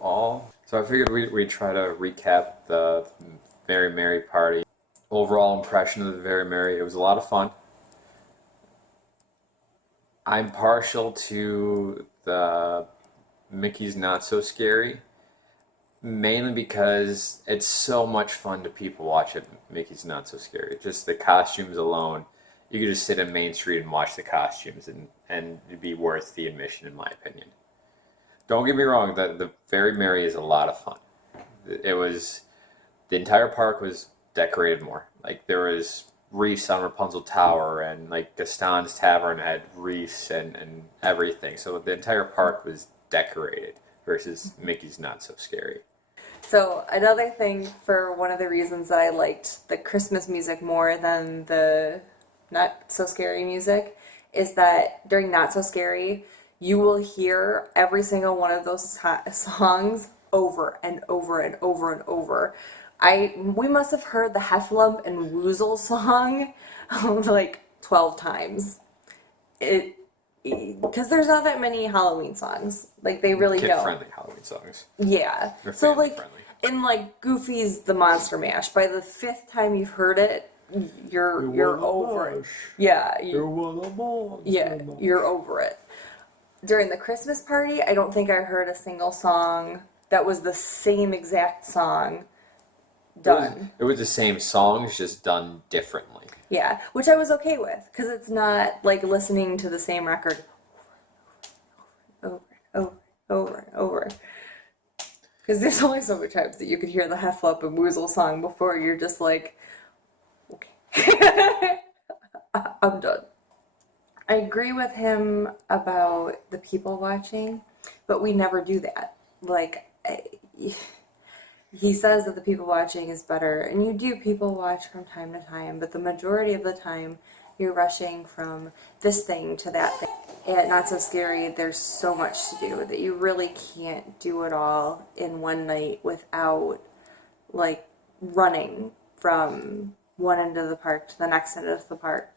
all. So I figured we'd try to recap the Very Merry Party. Overall impression of the Very Merry, it was a lot of fun. I'm partial to the Mickey's Not So Scary, mainly because it's so much fun to people watch it. Mickey's Not So Scary. Just the costumes alone, you could just sit in Main Street and watch the costumes, and it'd be worth the admission, in my opinion. Don't get me wrong, the Very Merry is a lot of fun. It was, the entire park was decorated more. Like, there was reefs on Rapunzel Tower, and like Gaston's Tavern had reefs and everything. So the entire park was decorated versus Mickey's Not So Scary. So another thing, for one of the reasons that I liked the Christmas music more than the Not So Scary music, is that during Not So Scary, you will hear every single one of those songs over and over and over and over. We must have heard the Heffalump and Woozle song like 12 times. Because there's not that many Halloween songs. Like, they really don't. Kid-friendly Halloween songs. Yeah. They're so, like, family-friendly. in, like, Goofy's The Monster Mash, by the 5th time you've heard it, you're over it. Yeah. You're over it. During the Christmas party, I don't think I heard a single song that was the same exact song done. It was the same songs, just done differently. Yeah, which I was okay with, because it's not like listening to the same record over and over. Because there's only so many times that you could hear the Heffalump and Woozle song before you're just like, okay, I'm done. I agree with him about the people watching, but we never do that. Like, he says that the people watching is better, and you do people watch from time to time, but the majority of the time you're rushing from this thing to that thing. And Not So Scary, there's so much to do that you really can't do it all in one night without, like, running from one end of the park to the next end of the park.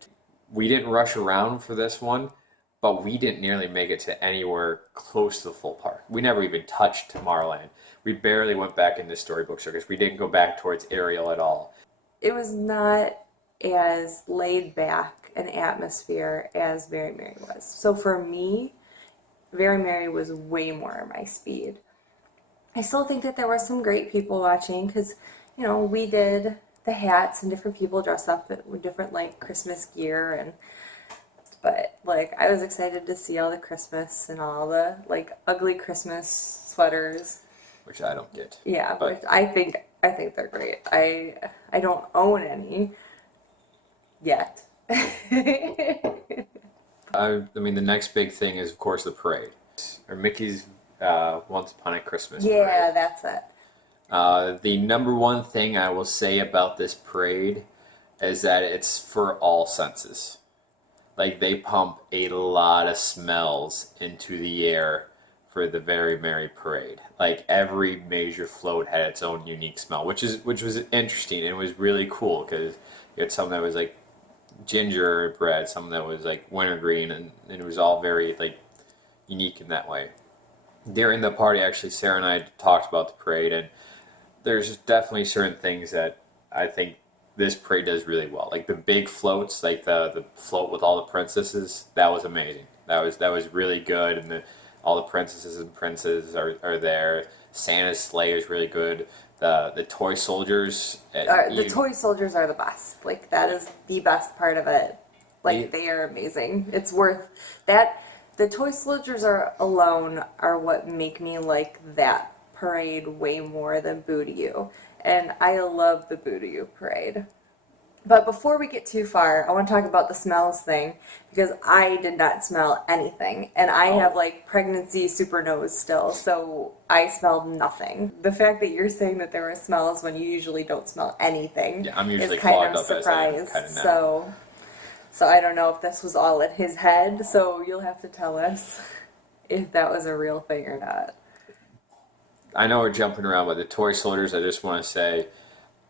We didn't rush around for this one, but we didn't nearly make it to anywhere close to the full park. We never even touched Tomorrowland. We barely went back into Storybook Circus. We didn't go back towards Ariel at all. It was not as laid back an atmosphere as Very Merry was. So for me, Very Merry was way more my speed. I still think that there were some great people watching, because, you know, we did the hats and different people dressed up with different, like, Christmas gear, but, like, I was excited to see all the Christmas and all the, like, ugly Christmas sweaters. Which I don't get. Yeah, but I think they're great. I don't own any yet. I mean, the next big thing is, of course, the parade. Or Mickey's Once Upon a Christmas parade. Yeah, that's it. The number one thing I will say about this parade is that it's for all senses. Like, they pump a lot of smells into the air for the Very Merry Parade. Like, every major float had its own unique smell, which was interesting, and it was really cool, because you had some that was like gingerbread, some that was like wintergreen, and it was all very, like, unique in that way. During the party, actually, Sarah and I talked about the parade, and there's definitely certain things that I think this parade does really well. Like the big floats, like the float with all the princesses, that was amazing. That was really good, and all the princesses and princes are there. Santa's sleigh is really good. The toy soldiers. The toy soldiers are the best. Like, that is the best part of it. Like, they are amazing. It's worth that. The toy soldiers alone are what make me like that parade way more than Boo-to-You. And I love the Boo-to-You parade. But before we get too far, I want to talk about the smells thing, because I did not smell anything, and I have, like, pregnancy super nose still, so I smelled nothing. The fact that you're saying that there were smells when you usually don't smell anything, yeah, I'm usually is kind clogged of up surprised. as I kind of know. So I don't know if this was all in his head, so you'll have to tell us if that was a real thing or not. I know we're jumping around, but the toy soldiers, I just want to say,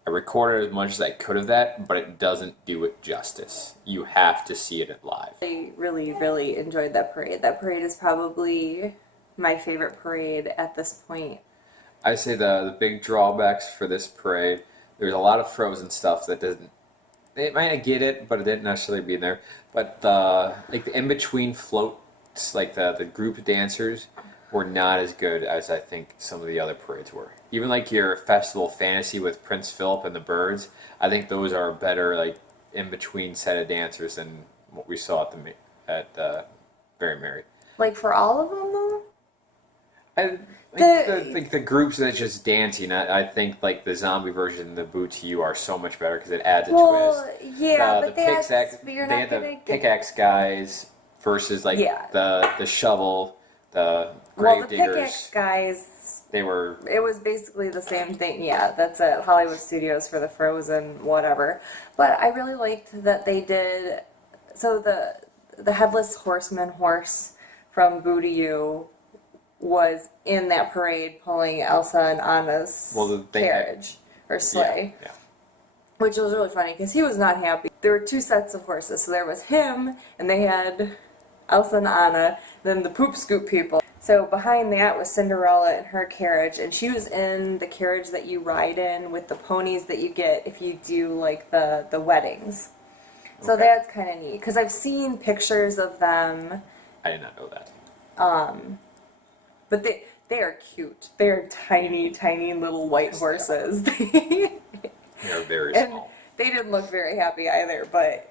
I recorded as much as I could of that, but it doesn't do it justice. You have to see it live. I really, really enjoyed that parade. That parade is probably my favorite parade at this point I say the big drawbacks for this parade. There's a lot of Frozen stuff that doesn't. It might not get it, but it didn't necessarily be there. But the in between floats, like the group dancers, were not as good as I think some of the other parades were. Even like your Festival Fantasy with Prince Philip and the birds, I think those are better like in between set of dancers than what we saw at the Very Merry. Like for all of them though. The groups that just dancing, I think like the zombie version, the Boo to You, are so much better because it adds a twist. Yeah, The pickaxe, but you're they not had gonna the pickaxe guys versus like Yeah. the shovel, the Well, grave the diggers. pickaxe guys, They were it was basically the same thing. Yeah, that's at Hollywood Studios for the Frozen whatever. But I really liked that they did. So the headless horseman horse from Boo to You was in that parade pulling Elsa and Anna's carriage or sleigh. Yeah. Which was really funny because he was not happy. There were two sets of horses. So there was him, and they had Elsa and Anna, then the poop scoop people. So behind that was Cinderella in her carriage, and she was in the carriage that you ride in with the ponies that you get if you do like the weddings. So Okay. that's kind of neat because I've seen pictures of them. I did not know that. But they are cute. They are tiny, tiny little white horses. They are very And small. they didn't look very happy either, but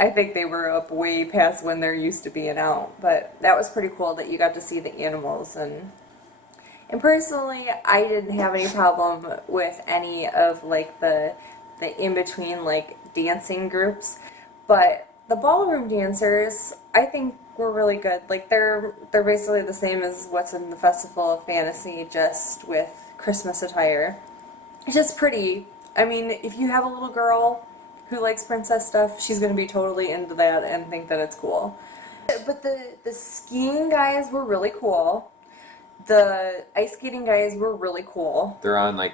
I think they were up way past when they're used to being out. But that was pretty cool that you got to see the animals. And personally, I didn't have any problem with any of like the in-between like dancing groups. But the ballroom dancers, I think, were really good. Like they're basically the same as what's in the Festival of Fantasy, just with Christmas attire. It's just pretty. I mean, if you have a little girl who likes princess stuff, she's going to be totally into that and think that it's cool. But the skiing guys were really cool. The ice skating guys were really cool. They're on like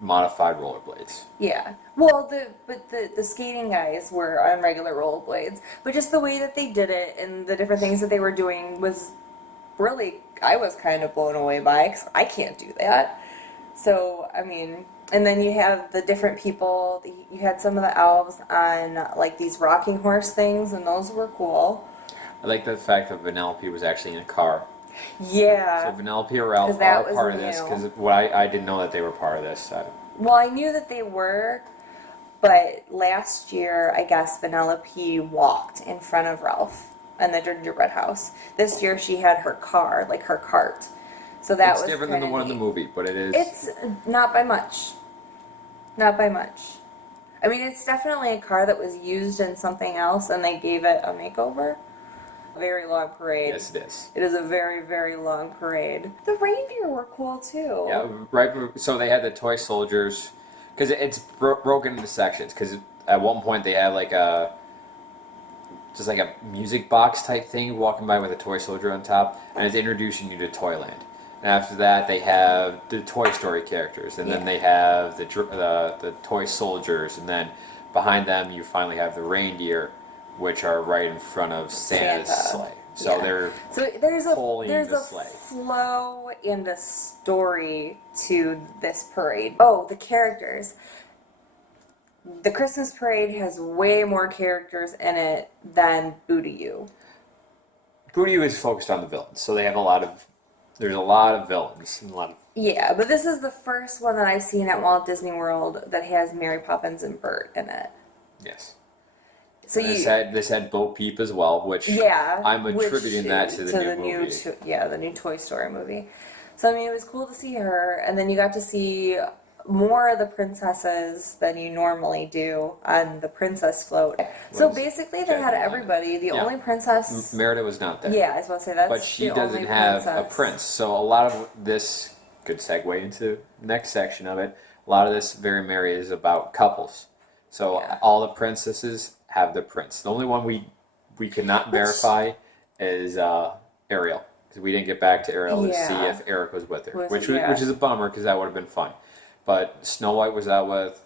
modified rollerblades. Yeah. Well, the skating guys were on regular rollerblades, but just the way that they did it and the different things that they were doing was really, I was kind of blown away by, because I can't do that. So, I mean, and then you have the different people. You had some of the elves on like these rocking horse things, and those were cool. I like the fact that Vanellope was actually in a car. Yeah. So Vanellope or Ralph 'Cause that are was part of this new. because I didn't know that they were part of this. Well, I knew that they were, but last year, I guess Vanellope walked in front of Ralph in the gingerbread house. This year, she had her car, like her cart. So that It's was different than the kinda one in the neat. movie, but it is. It's not by much. Not by much. I mean, it's definitely a car that was used in something else, and they gave it a makeover. Very long parade. Yes, it is. It is a very, very long parade. The reindeer were cool too. Yeah, right. So they had the toy soldiers, because it's broken into sections. Because at one point they have like just like a music box type thing walking by with a toy soldier on top, and it's introducing you to Toyland. And after that, they have the Toy Story characters, and then they have the toy soldiers, and then behind them you finally have the reindeer, which are right in front of Santa's sleigh. So they're there's pulling the a sleigh. flow and a story to this parade. Oh, the characters. The Christmas parade has way more characters in it than Boo to You. Boo to You is focused on the villains, so they have there's a lot of villains and a lot of. Yeah, but this is the first one that I've seen at Walt Disney World that has Mary Poppins and Bert in it. Yes. So This had Bo Peep as well, which I'm attributing that to the new movie. The new Toy Story movie. So I mean, it was cool to see her, and then you got to see more of the princesses than you normally do on the princess float. So basically, they had everybody. The only princess, Merida was not there. Yeah, I was about to say that's. But she the doesn't only have a princess. prince, so a lot of this could segue into the next section of it. A lot of this Very Merry is about couples. So all the princesses have the prince. The only one we cannot verify is Ariel, because we didn't get back to Ariel to see if Eric was with her, which is a bummer because that would have been fun. But Snow White was out with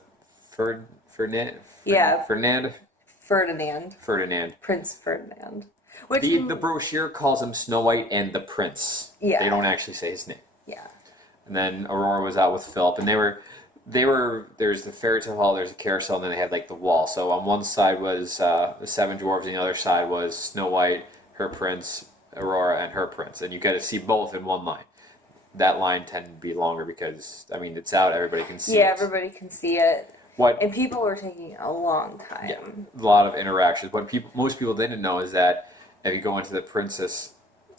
Ferdinand. Prince Ferdinand. Which The brochure calls him Snow White and the Prince. Yeah. They don't actually say his name. Yeah. and then Aurora was out with Philip, and there's the fairy tale hall, there's a carousel, and then they had like the wall. So on one side was the seven dwarves, and the other side was Snow White, her prince, Aurora, and her prince, and you get to see both in one line. That line tended to be longer because I mean it's out, everybody can see it. Yeah, everybody can see it. What And people were taking a long time. Yeah, a lot of interactions. What most people didn't know is that if you go into the Princess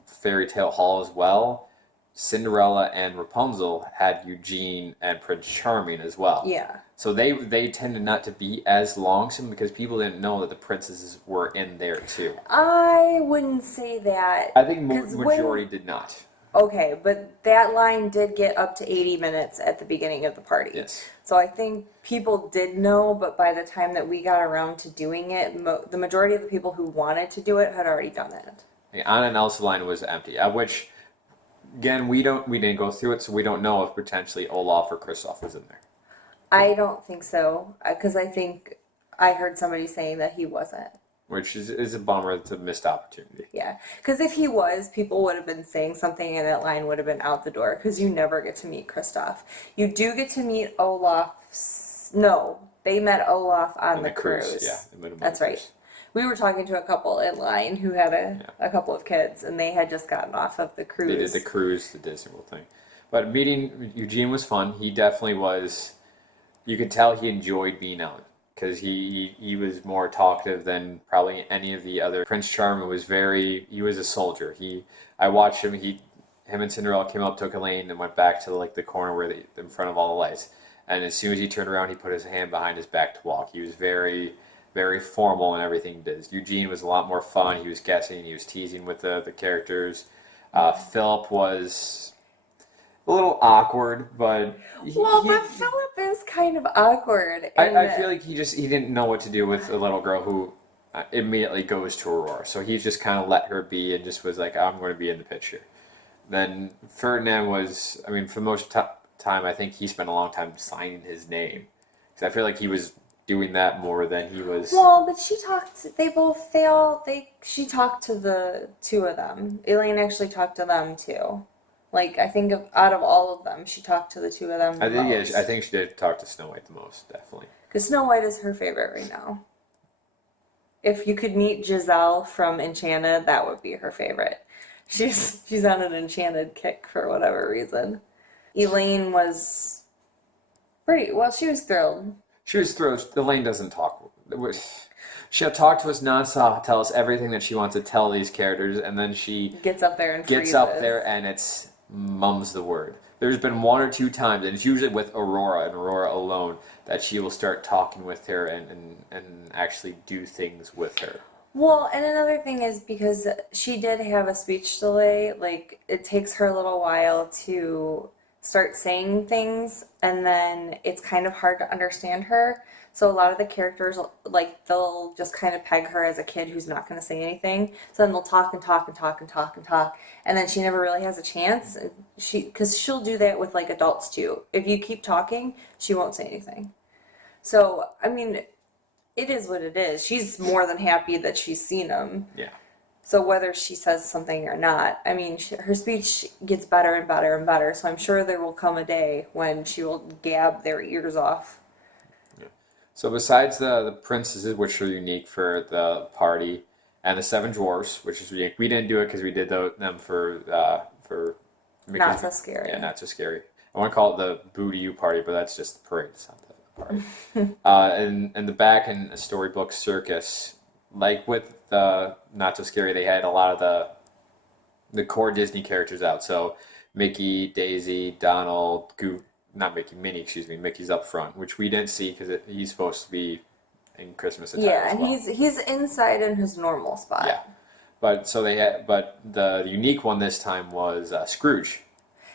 Fairy Tale Hall as well, Cinderella and Rapunzel had Eugene and Prince Charming as well. Yeah. So they tended not to be as long simply because people didn't know that the princesses were in there too. I wouldn't say that. I think majority did not. Okay, but that line did get up to 80 minutes at the beginning of the party. Yes. So I think people did know, but by the time that we got around to doing it, the majority of the people who wanted to do it had already done it. The Anna and Elsa line was empty, which, again, we didn't go through it, so we don't know if potentially Olaf or Kristoff was in there. I don't think so, because I think I heard somebody saying that he wasn't. Which is a bummer. It's a missed opportunity. Yeah, because if he was, people would have been saying something and that line would have been out the door, because you never get to meet Kristoff. You do get to meet Olaf. No, they met Olaf on the cruise. Yeah, they met him on That's the right. cruise. We were talking to a couple in line who had a couple of kids, and they had just gotten off of the cruise. They did the cruise, the Disney World thing. But meeting Eugene was fun. He definitely was. You could tell he enjoyed being out because he was more talkative than probably any of the other. Prince Charming was he was a soldier. I watched him. Him and Cinderella came up, took a lane, and went back to like the corner where in front of all the lights. And as soon as he turned around, he put his hand behind his back to walk. He was very, very formal in everything he did. Eugene was a lot more fun. He was guessing. He was teasing with the characters. Philip was a little awkward, but but Philip is kind of awkward. I feel like he didn't know what to do with a little girl who immediately goes to Aurora. So he just kind of let her be and just was like, I'm going to be in the picture. Then Ferdinand was, I mean, for the most time, I think he spent a long time signing his name. Because I feel like he was doing that more than he was. Well, but she talked to the two of them. Elaine actually talked to them too. Like, I think out of all of them, she talked to the two of them the most. I think she did talk to Snow White the most, definitely. Because Snow White is her favorite right now. If you could meet Giselle from Enchanted, that would be her favorite. She's on an Enchanted kick for whatever reason. Elaine was she was thrilled. She was thrilled. Elaine doesn't talk. She'll talk to us nonstop, tell us everything that she wants to tell these characters, and then she gets up there and it's mums the word. There's been one or two times, and it's usually with Aurora and Aurora alone, that she will start talking with her and actually do things with her. Well, and another thing is because she did have a speech delay, like, it takes her a little while to start saying things, and then it's kind of hard to understand her. So a lot of the characters, like, they'll just kind of peg her as a kid who's not going to say anything. So then they'll talk and talk and talk and talk and talk, and then she never really has a chance. Because she'll do that with, like, adults too. If you keep talking, she won't say anything. So, I mean, it is what it is. She's more than happy that she's seen him. Yeah. So whether she says something or not, I mean, her speech gets better and better and better. So I'm sure there will come a day when she will gab their ears off. So besides the princesses, which are unique for the party, and the seven dwarfs, which is unique, we didn't do it because we did them for Not So Scary. Yeah, Not So Scary. I want to call it the Boo to You party, but that's just the parade. It's not the party. And the back in a Storybook Circus, like with Not So Scary, they had a lot of the core Disney characters out. So Mickey, Daisy, Donald, not Mickey, Minnie, excuse me. Mickey's up front, which we didn't see because he's supposed to be in Christmas attire. Yeah, as well. and he's inside in his normal spot. Yeah, but the unique one this time was Scrooge.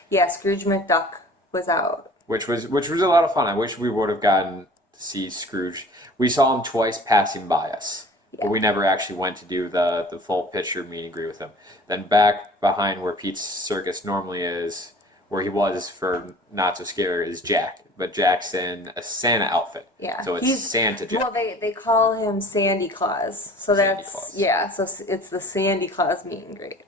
Yeah, Scrooge McDuck was out, which was a lot of fun. I wish we would have gotten to see Scrooge. We saw him twice passing by us, but we never actually went to do the full picture meet and greet with him. Then back behind where Pete's Circus normally is, where he was for Not So Scary, is Jack. But Jack's in a Santa outfit. Yeah. So it's Santa Jack. Well, they call him Sandy Claus. So so it's the Sandy Claus meet and greet.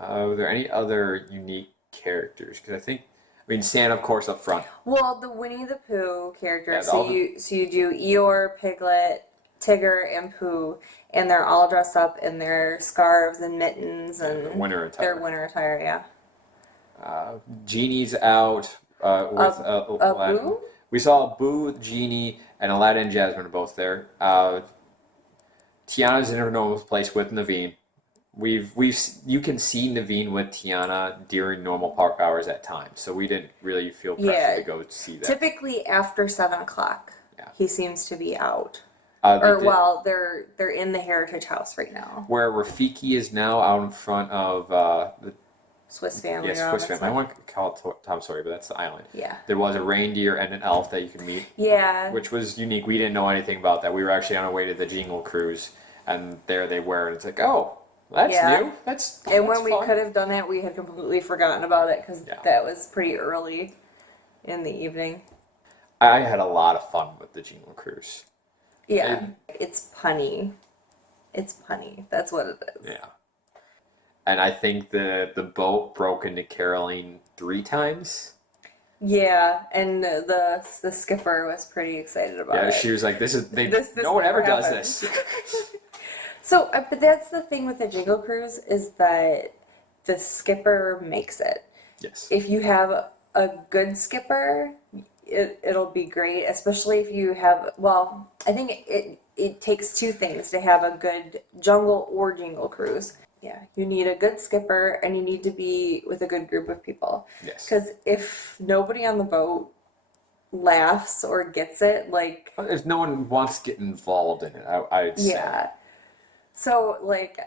Were there any other unique characters? Because mean, Santa, of course, up front. Well, the Winnie the Pooh characters. Yeah, all the- So you do Eeyore, Piglet, Tigger, and Pooh, and they're all dressed up in their scarves and mittens and their winter attire. Their winter attire, yeah. Genie's out with Aladdin. Boo? We saw Boo, Genie, and Aladdin and Jasmine are both there. Tiana's in her normal place with Naveen. You can see Naveen with Tiana during normal park hours at times, so we didn't really feel pressure to go see that. Typically after 7 o'clock, he seems to be out. They're in the Heritage House right now. Where Rafiki is now out in front of the Swiss Family. Yes, Swiss Family. I want to call it Tom Sawyer, but that's the island. Yeah. There was a reindeer and an elf that you could meet. Yeah. Which was unique. We didn't know anything about that. We were actually on our way to the Jingle Cruise, and there they were, and it's like, oh, that's new. That's when we fun. could have done it, we had completely forgotten about it because that was pretty early in the evening. I had a lot of fun with the Jingle Cruise. Yeah. It's punny. It's punny. That's what it is. Yeah. And I think the boat broke into Caroline 3 times. Yeah, and the skipper was pretty excited about it. Yeah, she was like, "This no one ever does this." So, but that's the thing with the Jingle Cruise is that the skipper makes it. Yes. If you have a good skipper, it'll be great. Especially if you have. Well, I think it takes two things to have a good jungle or Jingle Cruise. Yeah, you need a good skipper and you need to be with a good group of people. Yes. Because if nobody on the boat laughs or gets it, like... If no one wants to get involved in it, I'd say. Yeah. So, like,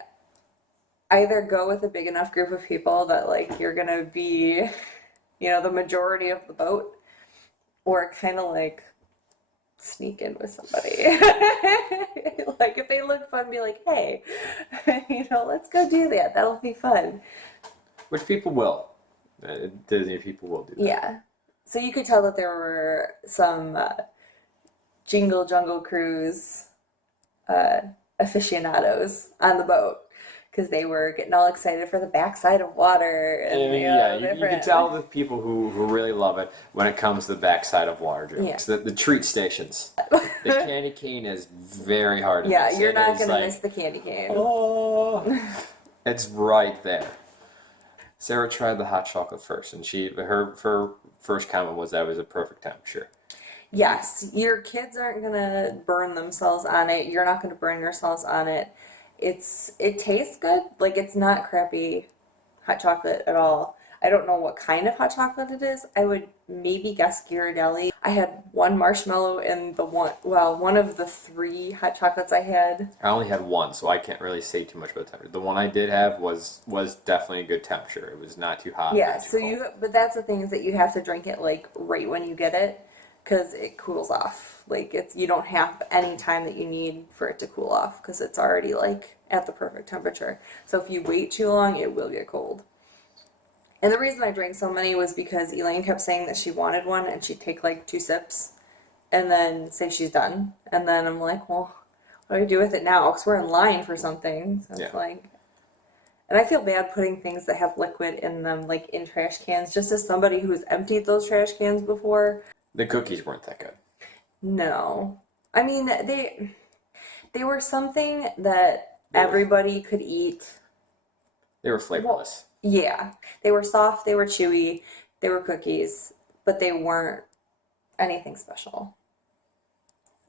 either go with a big enough group of people that, like, you're going to be, the majority of the boat, or kind of, like, sneak in with somebody. Like if they look fun, be like, hey, let's go do that. That'll be fun. Which people will. Disney people will do that. Yeah. So you could tell that there were some Jungle Cruise aficionados on the boat because they were getting all excited for the backside of water. And, you can tell the people who really love it when it comes to the backside of water drinks. Yeah. The treat stations. The candy cane is very hard to miss. Yeah, you're not going to miss the candy cane. Oh, it's right there. Sarah tried the hot chocolate first, and her first comment was that it was a perfect temperature. Yes, your kids aren't going to burn themselves on it. You're not going to burn yourselves on it. It tastes good. Like, it's not crappy hot chocolate at all. I don't know what kind of hot chocolate it is. I would maybe guess Ghirardelli. I had one marshmallow in one of the 3 hot chocolates I had. I only had one, so I can't really say too much about the temperature. The one I did have was definitely a good temperature. It was not too hot. Yeah, but that's the thing is that you have to drink it like right when you get it because it cools off. Like you don't have any time that you need for it to cool off because it's already like at the perfect temperature. So if you wait too long, it will get cold. And the reason I drank so many was because Elaine kept saying that she wanted one and she'd take like 2 sips and then say she's done. And then I'm like, well, what do I do with it now? Because we're in line for something. So it's like, and I feel bad putting things that have liquid in them, like in trash cans, just as somebody who's emptied those trash cans before. The cookies weren't that good. No. I mean, they were something that everybody could eat. They were flavorless. Yeah. They were soft, they were chewy, they were cookies, but they weren't anything special.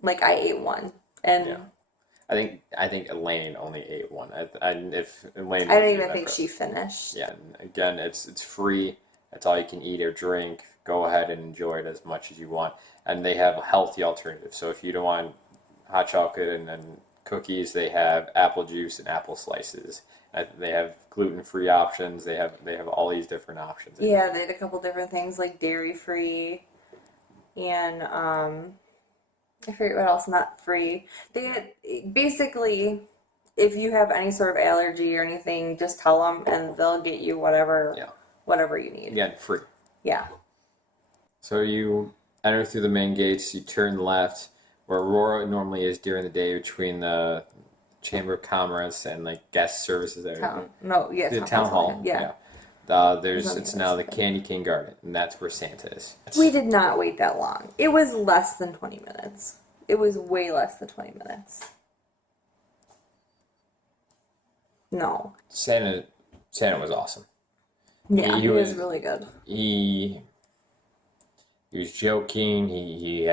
Like, I ate one, and... Yeah. I think Elaine only ate one. If Elaine... I don't even think she finished. Yeah, and again, it's free. That's all you can eat or drink. Go ahead and enjoy it as much as you want. And they have healthy alternatives. So if you don't want hot chocolate and cookies, they have apple juice and apple slices. They have gluten-free options. They have all these different options. Yeah, they had a couple different things like dairy-free and I forget what else not free. They had, basically, if you have any sort of allergy or anything, just tell them and they'll get you whatever you need. Again, free. Yeah. So you enter through the main gates. You turn left, where Aurora normally is during the day, between the Chamber of Commerce and like guest services. The town hall. Yeah. It's now the Candy Cane Garden, and that's where Santa is. We did not wait that long. It was less than 20 minutes. It was way less than 20 minutes. No. Santa was awesome. Yeah, he was really good. He was joking. He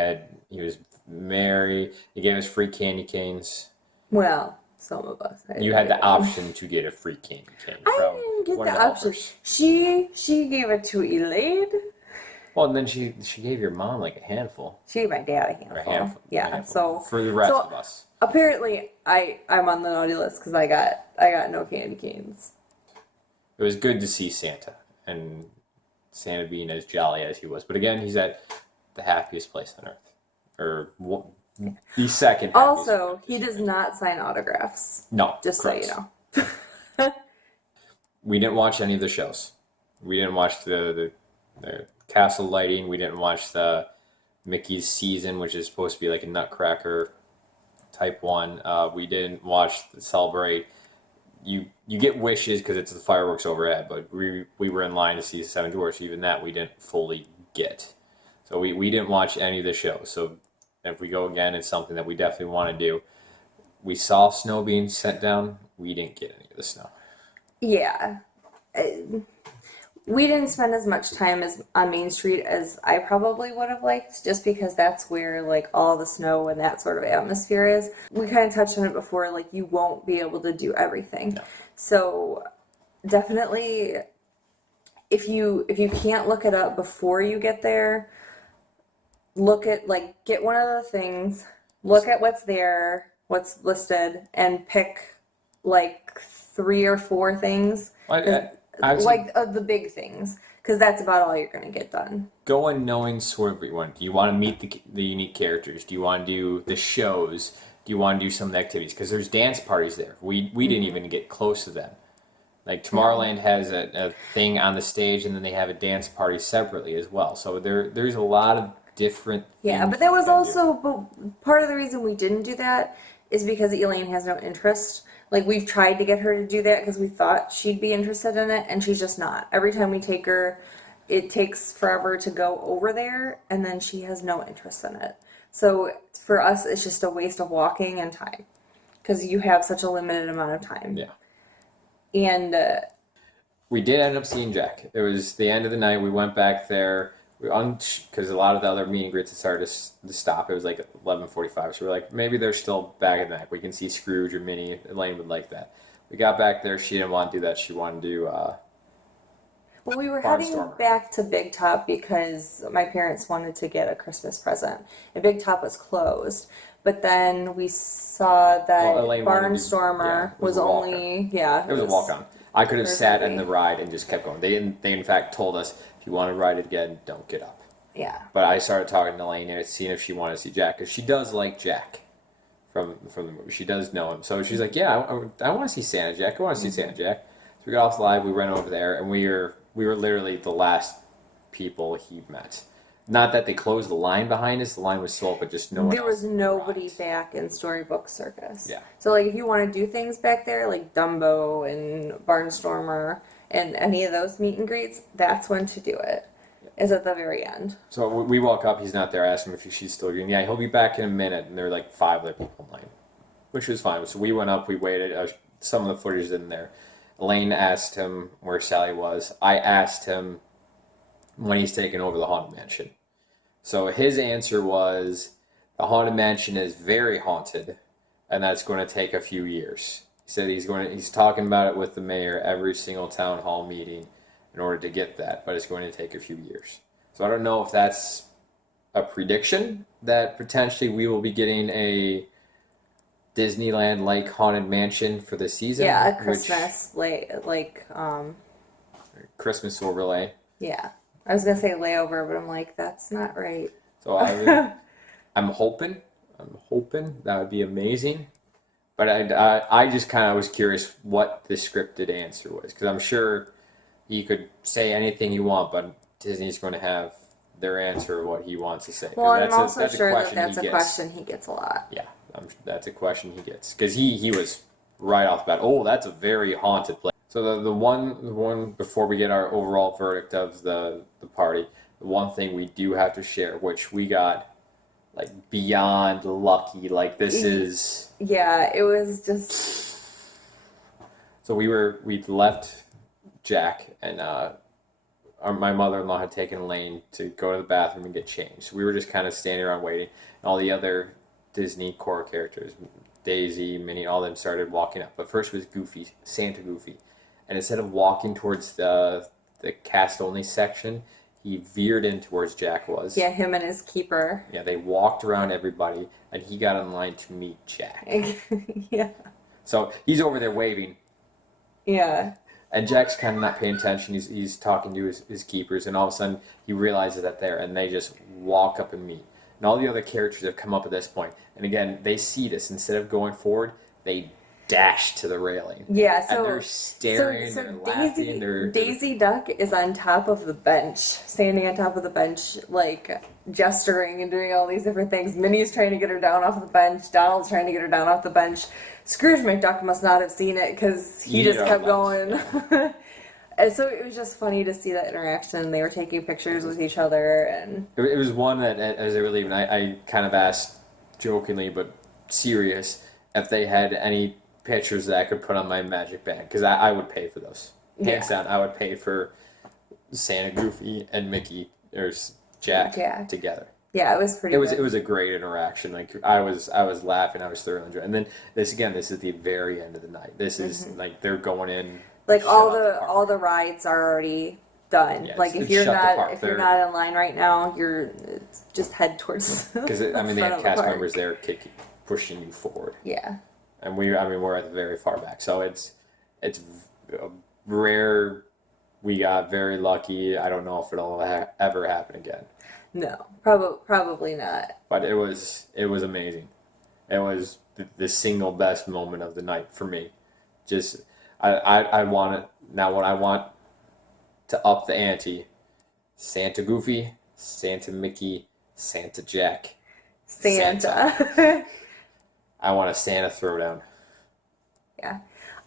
was merry. He gave us free candy canes. Well, some of us. You had the option to get a free candy cane. I didn't get the option. She gave it to Elaine. Well, and then she gave your mom like a handful. She gave my dad a handful. Yeah. So for the rest of us. Apparently, I'm on the naughty list because I got no candy canes. It was good to see Santa, and Santa being as jolly as he was. But again, he's at the happiest place on earth, or the second. Also, he does not sign autographs. No, just correct. So you know. We didn't watch any of the shows. We didn't watch the castle lighting. We didn't watch the Mickey's season, which is supposed to be like a Nutcracker type one. We didn't watch the Celebrate. You get wishes because it's the fireworks overhead, but we were in line to see Seven Dwarfs. Even that we didn't fully get. So we didn't watch any of the shows. So if we go again, it's something that we definitely want to do. We saw snow being sent down. We didn't get any of the snow. Yeah. We didn't spend as much time on Main Street as I probably would have liked, just because that's where like all the snow and that sort of atmosphere is. We kind of touched on it before, like you won't be able to do everything. No. So definitely, if you can't look it up before you get there, get one of the things, look at what's there, what's listed, and pick like 3 or 4 things. The big things, because that's about all you're going to get done. Go in knowing sort of what you want. Do you want to meet the unique characters? Do you want to do the shows? Do you want to do some of the activities? Because there's dance parties there. We didn't even get close to them. Like Tomorrowland has a thing on the stage, and then they have a dance party separately as well. So there's a lot of different things. But there was but part of the reason we didn't do that is because Elaine has no interest. Like, we've tried to get her to do that because we thought she'd be interested in it, and she's just not. Every time we take her, it takes forever to go over there, and then she has no interest in it. So for us, it's just a waste of walking and time because you have such a limited amount of time. Yeah. And we did end up seeing Jack. It was the end of the night. We went back there. Because a lot of the other meet and greets had started to stop. It was like 11:45, so we're like, maybe they're still back in the night. We can see Scrooge or Minnie. Elaine would like that. We got back there. She didn't want to do that. She wanted to do. Well, we were heading back to Big Top because my parents wanted to get a Christmas present, and Big Top was closed. But then we saw that Barnstormer was only it was a walk-on. I could have sat in the ride and just kept going. They in fact told us, if you want to ride it again, don't get up. Yeah. But I started talking to Elaine and seeing if she wanted to see Jack, because she does like Jack from the movie. She does know him. So she's like, yeah, I want to see Santa Jack. I want to see Santa Jack. So we got off the live, we went over there, and we were literally the last people he met. Not that they closed the line behind us. The line was sold, but just no one else. There was nobody back in Storybook Circus. Yeah. So, like, if you want to do things back there, like Dumbo and Barnstormer and any of those meet and greets, that's when to do it. Is at the very end. So we walk up. He's not there. I asked him if she's still doing. Yeah, he'll be back in a minute. And there were like 5 other people in line, which was fine. So we went up. We waited. Some of the footage is in there. Elaine asked him where Sally was. I asked him when he's taking over the Haunted Mansion. So his answer was, the Haunted Mansion is very haunted, and that's going to take a few years. He said he's talking about it with the mayor every single town hall meeting in order to get that, but it's going to take a few years. So I don't know if that's a prediction that potentially we will be getting a Disneyland-like Haunted Mansion for the season. Yeah, a Christmas, Christmas overlay. Yeah. I was going to say layover, but I'm like, that's not right. So I'm hoping that would be amazing. But I just kind of was curious what the scripted answer was. Because I'm sure he could say anything you want, but Disney's going to have their answer of what he wants to say. Well, I'm also sure that's a question he gets a lot. Yeah, that's a question he gets. Because he was right off the bat, oh, that's a very haunted place. So the one before we get our overall verdict of the party, the one thing we do have to share, which we got like beyond lucky. Like this is Yeah, it was just so we left Jack and my mother-in-law had taken Elaine to go to the bathroom and get changed. So we were just kind of standing around waiting, and all the other Disney core characters, Daisy, Minnie, all of them started walking up. But first was Goofy, Santa Goofy, and instead of walking towards the cast only section, he veered in towards Jack was. yeah, him and his keeper. Yeah, they walked around everybody, and he got in line to meet Jack. Yeah. So he's over there waving, Yeah. and Jack's kind of not paying attention. He's talking to his keepers, and all of a sudden he realizes that they're, and they just walk up and meet. And all the other characters have come up at this point, and again they see this. Instead of going forward, they dash to the railing. Yeah, so and they're staring, so they're laughing, Daisy Duck is on top of the bench, standing on top of the bench, like gesturing and doing all these different things. Minnie's trying to get her down off the bench. Donald's trying to get her down off the bench. Scrooge McDuck must not have seen it because he just kept going. And so it was just funny to see that interaction. They were taking pictures with each other, and It was one that, as they were leaving, I kind of asked jokingly but serious if they had any pictures that I could put on my magic band, because I would pay for those. Hands down, I would pay for Santa, Goofy, and Mickey or Jack together. Yeah, it was pretty. It was a great interaction. Like I was laughing, I was thoroughly enjoying. And then this is the very end of the night. This is like they're going in. Like all the rides are already done. Yeah, like if you're not in line right now, you're just head towards. Because they have cast members there pushing you forward. Yeah. And we're at the very far back, so it's rare. We got very lucky. I don't know if it'll ever happen again. No, probably not. But it was amazing. It was the single best moment of the night for me. Just I want it now. What I want to up the ante: Santa Goofy, Santa Mickey, Santa Jack, Santa. I want a Santa throwdown. Yeah,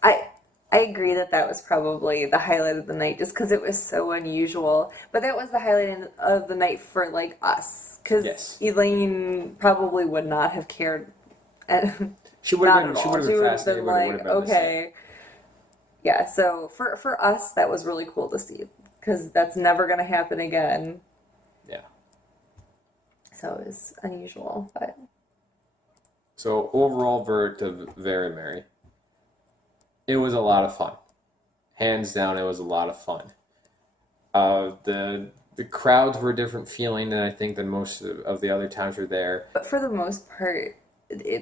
I agree that was probably the highlight of the night, just because it was so unusual. But that was the highlight of the night for like us, because Elaine probably would not have cared. She would have been fascinated. Like, okay, yeah. So for us, that was really cool to see, because that's never going to happen again. Yeah. So it was unusual, but. So overall verdict of Very Merry. It was a lot of fun. Hands down, it was a lot of fun. The crowds were a different feeling than I think than most of the other times we're there. But for the most part,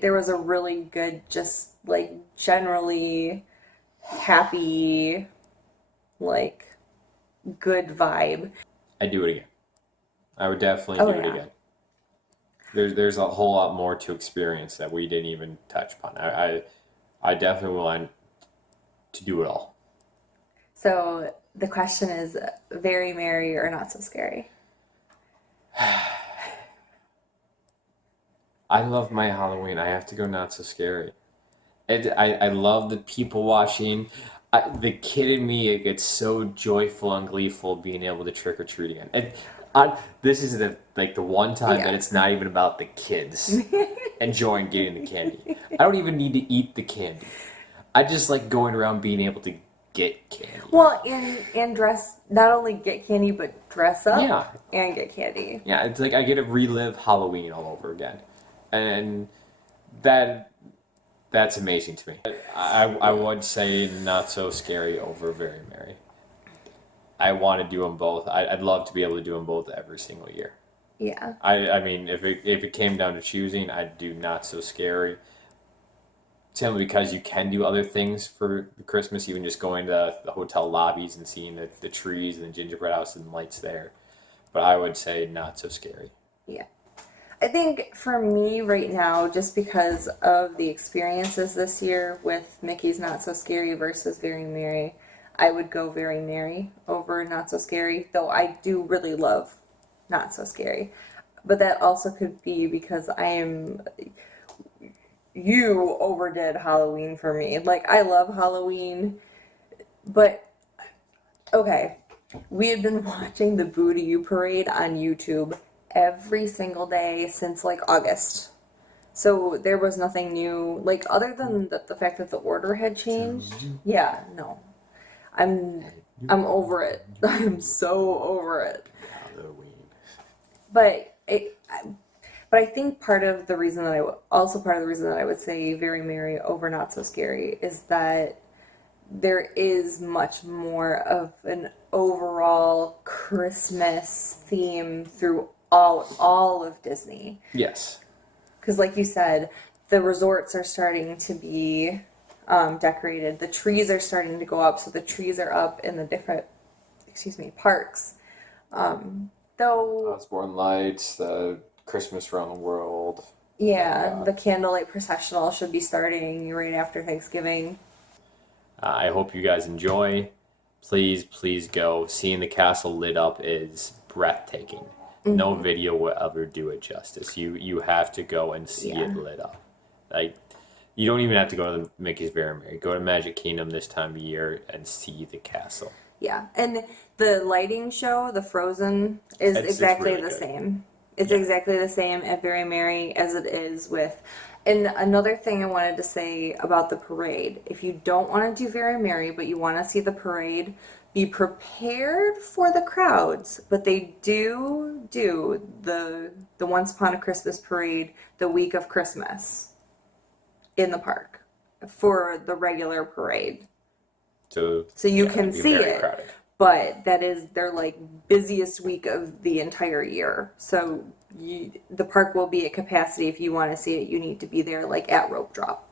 there was a really good, just like generally happy, like good vibe. I'd do it again. I would definitely do it again. There's a whole lot more to experience that we didn't even touch upon. I definitely want to do it all. So the question is, very merry or not so scary? I love my Halloween. I have to go not so scary. I love the people watching. The kid in me gets so joyful and gleeful being able to trick or treat again. This is the one time that it's not even about the kids enjoying getting the candy. I don't even need to eat the candy. I just like going around being able to get candy. Well, and dress, not only get candy, but dress up and get candy. Yeah, it's like I get to relive Halloween all over again. And that's amazing to me. I would say not so scary over Very Merry. I want to do them both. I'd love to be able to do them both every single year. Yeah. I mean, if it came down to choosing, I'd do not so scary. Simply because you can do other things for Christmas, even just going to the hotel lobbies and seeing the trees and the gingerbread house and the lights there. But I would say not so scary. Yeah. I think for me right now, just because of the experiences this year with Mickey's Not So Scary versus Very Merry, I would go Very Merry over Not So Scary, though I do really love Not So Scary. But that also could be because you overdid Halloween for me. Like, I love Halloween. But okay, we had been watching the Boo to You parade on YouTube every single day since like August. So there was nothing new, like other than the fact that the order had changed. Yeah, no. I'm I'm over it. I'm so over it. Halloween. But but I think part of the reason that also part of the reason that I would say Very Merry over Not So Scary is that there is much more of an overall Christmas theme through all of Disney. Yes. Because, like you said, the resorts are starting to be decorated. The trees are starting to go up, so the trees are up in the different, parks. Though, Osborne Lights, the Christmas Around the World. yeah, the candlelight processional should be starting right after Thanksgiving. I hope you guys enjoy. Please go. Seeing the castle lit up is breathtaking. No video will ever do it justice. You have to go and see it lit up. Like, you don't even have to go to the Mickey's Very Merry. Go to Magic Kingdom this time of year and see the castle. Yeah, and the lighting show, the Frozen, is It's exactly really the good. same. It's exactly the same at Very Merry as it is with. And another thing I wanted to say about the parade, if you don't want to do Very Merry, but you want to see the parade, be prepared for the crowds. But they do the Once Upon a Christmas parade the week of Christmas in the park for the regular parade. So You yeah, can it'd be see very it. crowded. But that is their like busiest week of the entire year. So the park will be at capacity. If you want to see it, you need to be there like at rope drop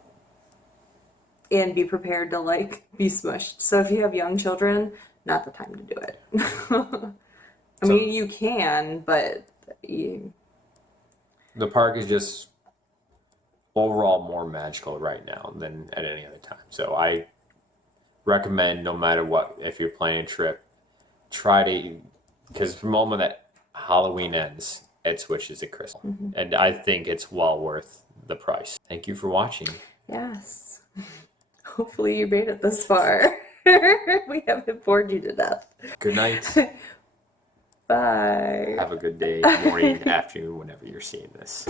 and be prepared to like be smushed. So if you have young children, not the time to do it. I mean, you can, but you, The park is just overall more magical right now than at any other time. So I recommend, no matter what, if you're planning a trip, try to, because from the moment that Halloween ends, it switches to Christmas. And I think it's well worth the price. Thank you for watching. yes. Hopefully you made it this far. We haven't bored you to death. Good night. Bye. Have a good day, morning, afternoon, whenever you're seeing this.